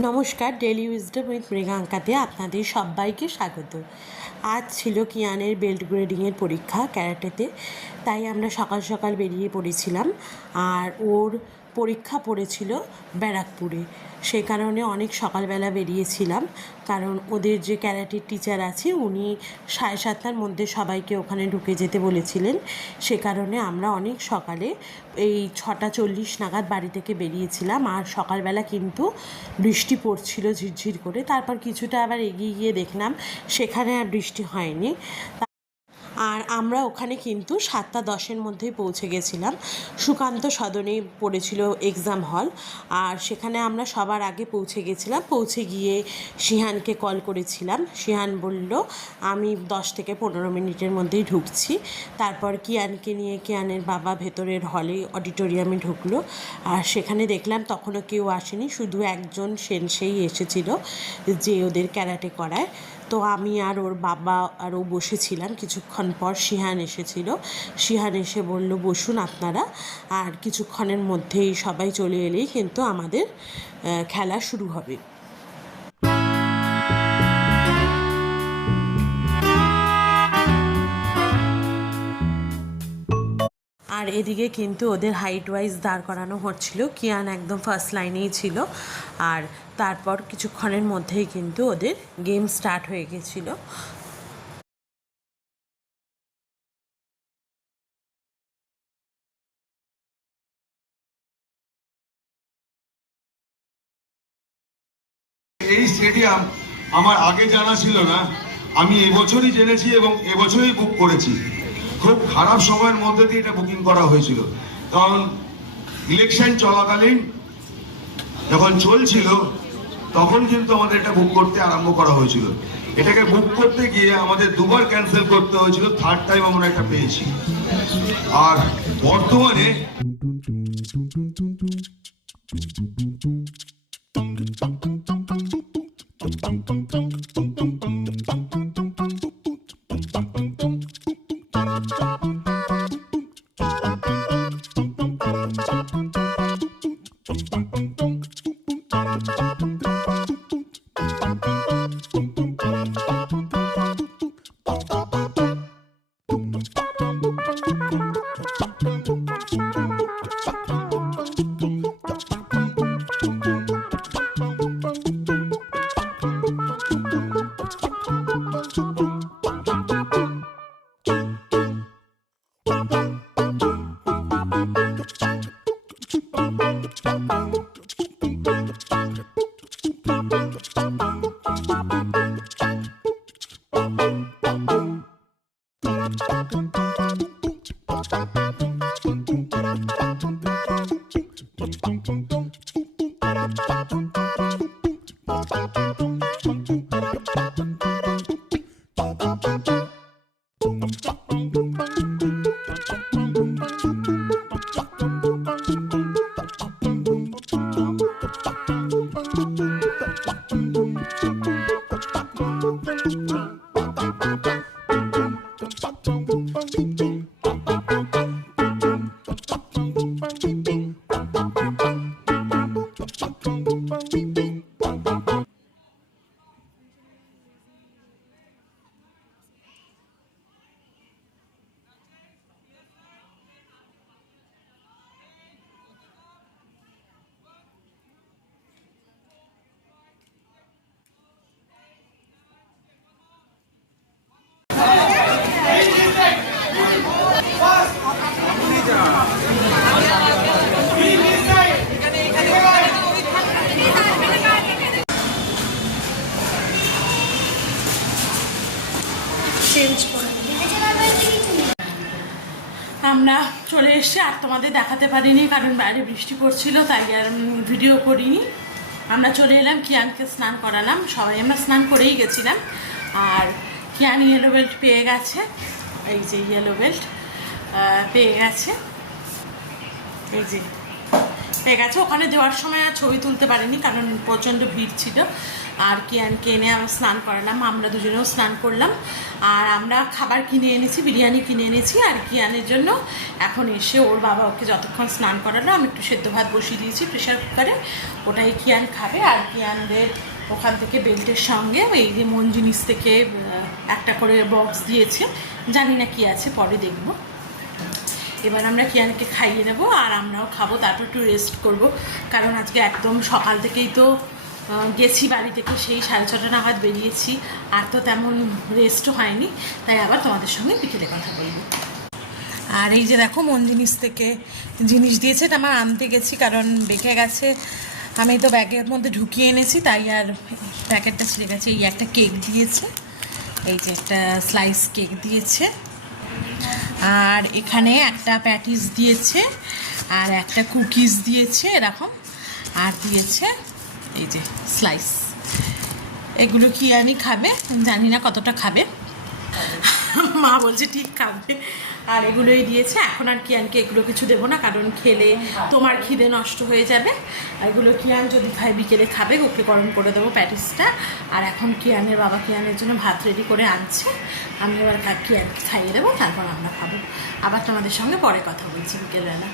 নমস্কার, daily wisdom with মৃগাঙ্কাতে আপনাদের সবাইকে স্বাগত। আজ ছিল কিয়ানের বেল্ট গ্রেডিংয়ের পরীক্ষা ক্যারাটেতে, তাই আমরা সকাল সকাল বেরিয়ে পড়েছিলাম। আর ওর পরীক্ষা পড়েছিল ব্যারাকপুরে, সে কারণে অনেক সকালবেলা বেরিয়েছিলাম, কারণ ওদের যে ক্যারাটের টিচার আছে উনি 7:30টার মধ্যে সবাইকে ওখানে ঢুকে যেতে বলেছিলেন। সে কারণে আমরা অনেক সকালে এই 6:40 নাগাদ বাড়ি থেকে বেরিয়েছিলাম। আর সকালবেলা কিন্তু বৃষ্টি পড়ছিল ঝিরঝির করে, তারপর কিছুটা আবার এগিয়ে গিয়ে দেখলাম সেখানে আর বৃষ্টি হয়নি। আর আমরা ওখানে কিন্তু 7:10-এর মধ্যেই পৌঁছে গেছিলাম। সুকান্ত সদনে পড়েছিল এক্সাম হল, আর সেখানে আমরা সবার আগে পৌঁছে গেছিলাম। পৌঁছে গিয়ে শিহানকে কল করেছিলাম। শিহান বলল আমি 10 থেকে 15 মিনিটের মধ্যেই ঢুকছি। তারপর কিয়ানকে নিয়ে কিয়ানের বাবা ভেতরের হলে অডিটোরিয়ামে ঢুকলো, আর সেখানে দেখলাম তখনও কেউ আসেনি, শুধু একজন সেনসেই এসেছিল যে ওদের ক্যারাটে করায়। তো আমি আর ওর বাবা আর ও বসেছিলাম। কিছুক্ষণ পর শিহান এসেছিল। শিহান এসে বলল বসুন আপনারা, আর কিছুক্ষণের মধ্যেই সবাই চলে এলেই কিন্তু আমাদের খেলা শুরু হবে। আর এদিকে কিন্তু ওদের হাইট ওয়াইজ দাঁড় করানো হচ্ছিল। কিয়ান একদম ফার্স্ট লাইনেই ছিল, আর তারপর কিছুক্ষণের মধ্যেই কিন্তু ওদের গেম স্টার্ট হয়ে গেছিল। এই স্টেডিয়াম আমার আগে জানা ছিল না, আমি এবছরই জেনেছি এবং এবছরই বুক করেছি। খুব খারাপ সময়ের মধ্যে দিয়ে এটা বুকিং করা হয়েছিল, কারণ ইলেকশন চলাকালীন যখন চলছিল তখন কিন্তু আমাদের এটা বুক করতে আরম্ভ করা হয়েছিল। এটাকে বুক করতে গিয়ে আমাদের দুবার ক্যান্সেল করতে হয়েছিল, থার্ড টাইম আমরা এটা পেয়েছি। আর বর্তমানে আমরা চলে এসেছি, আর তোমাদের দেখাতে পারিনি কারণ বাইরে বৃষ্টি পড়ছিল, তাই আর ভিডিও করিনি। আমরা চলে এলাম, কিয়ানকে স্নান করালাম, সবাই আমরা স্নান করেই গেছিলাম। আর কিয়ান ইয়েলো বেল্ট পেয়ে গেছে, এই যে ইয়েলো বেল্ট পেয়ে গেছে, এই যে পেয়ে গেছে। ওখানে যাওয়ার সময় আর ছবি তুলতে পারিনি কারণ প্রচণ্ড ভিড় ছিল। আর কিয়ানকে এনে আমরা স্নান করালাম, আমরা দুজনেও স্নান করলাম। আর আমরা খাবার কিনে এনেছি, বিরিয়ানি কিনে এনেছি। আর কিয়ানের জন্য এখন এসে ওর বাবা ওকে যতক্ষণ স্নান করালো আমি একটু সেদ্ধ ভাত বসিয়ে দিয়েছি প্রেশার কুকারে, ওটাই কিয়ান খাবে। আর কিয়ানদের ওখান থেকে বেল্টের সঙ্গে এই যে মন জিনিস থেকে একটা করে বক্স দিয়েছে, জানি না কি আছে, পরে দেখব। এবার আমরা কিয়ানকে খাইয়ে নেবো আর আমরাও খাবো, তারপর একটু রেস্ট করব। কারণ আজকে একদম সকাল থেকেই তো গেছি বাড়ি থেকে, সেই 6:30 নাগাদ বেরিয়েছি, আর তো তেমন রেস্টও হয়নি। তাই আবার তোমাদের সঙ্গে বিকেলে কথা বলবো। আর এই যে দেখো মন জিনিস থেকে জিনিস দিয়েছে, এটা আমার আনতে গেছি কারণ দেখে গেছে, আমি তো ব্যাগের মধ্যে ঢুকিয়ে এনেছি, তাই আর প্যাকেটটা ছিঁড়ে গেছে। এই একটা কেক দিয়েছে, এই যে একটা স্লাইস কেক দিয়েছে, আর এখানে একটা প্যাটিস দিয়েছে, আর একটা কুকিজ দিয়েছে এরকম, আর দিয়েছে এই যে স্লাইস। এগুলো কিয়ানি খাবে, জানি না কতটা খাবে, মা বলছে ঠিক খাবে। আর এগুলোই দিয়েছে। এখন আর কিয়ানকে এগুলো কিছু দেবো না, কারণ খেলে তোমার খিদে নষ্ট হয়ে যাবে। এগুলো কিয়ান যদি খায় বিকেলে খাবে, ওকে গরম করে দেবো প্যাটিসটা। আর এখন কিয়ানের বাবা কিয়ানের জন্য ভাত রেডি করে আনছে, আমি এবার কিয়ানকে খাইয়ে দেবো, তারপর আমরা খাবো। আবার তোমাদের সঙ্গে পরে কথা বলছি বিকেলবেলা।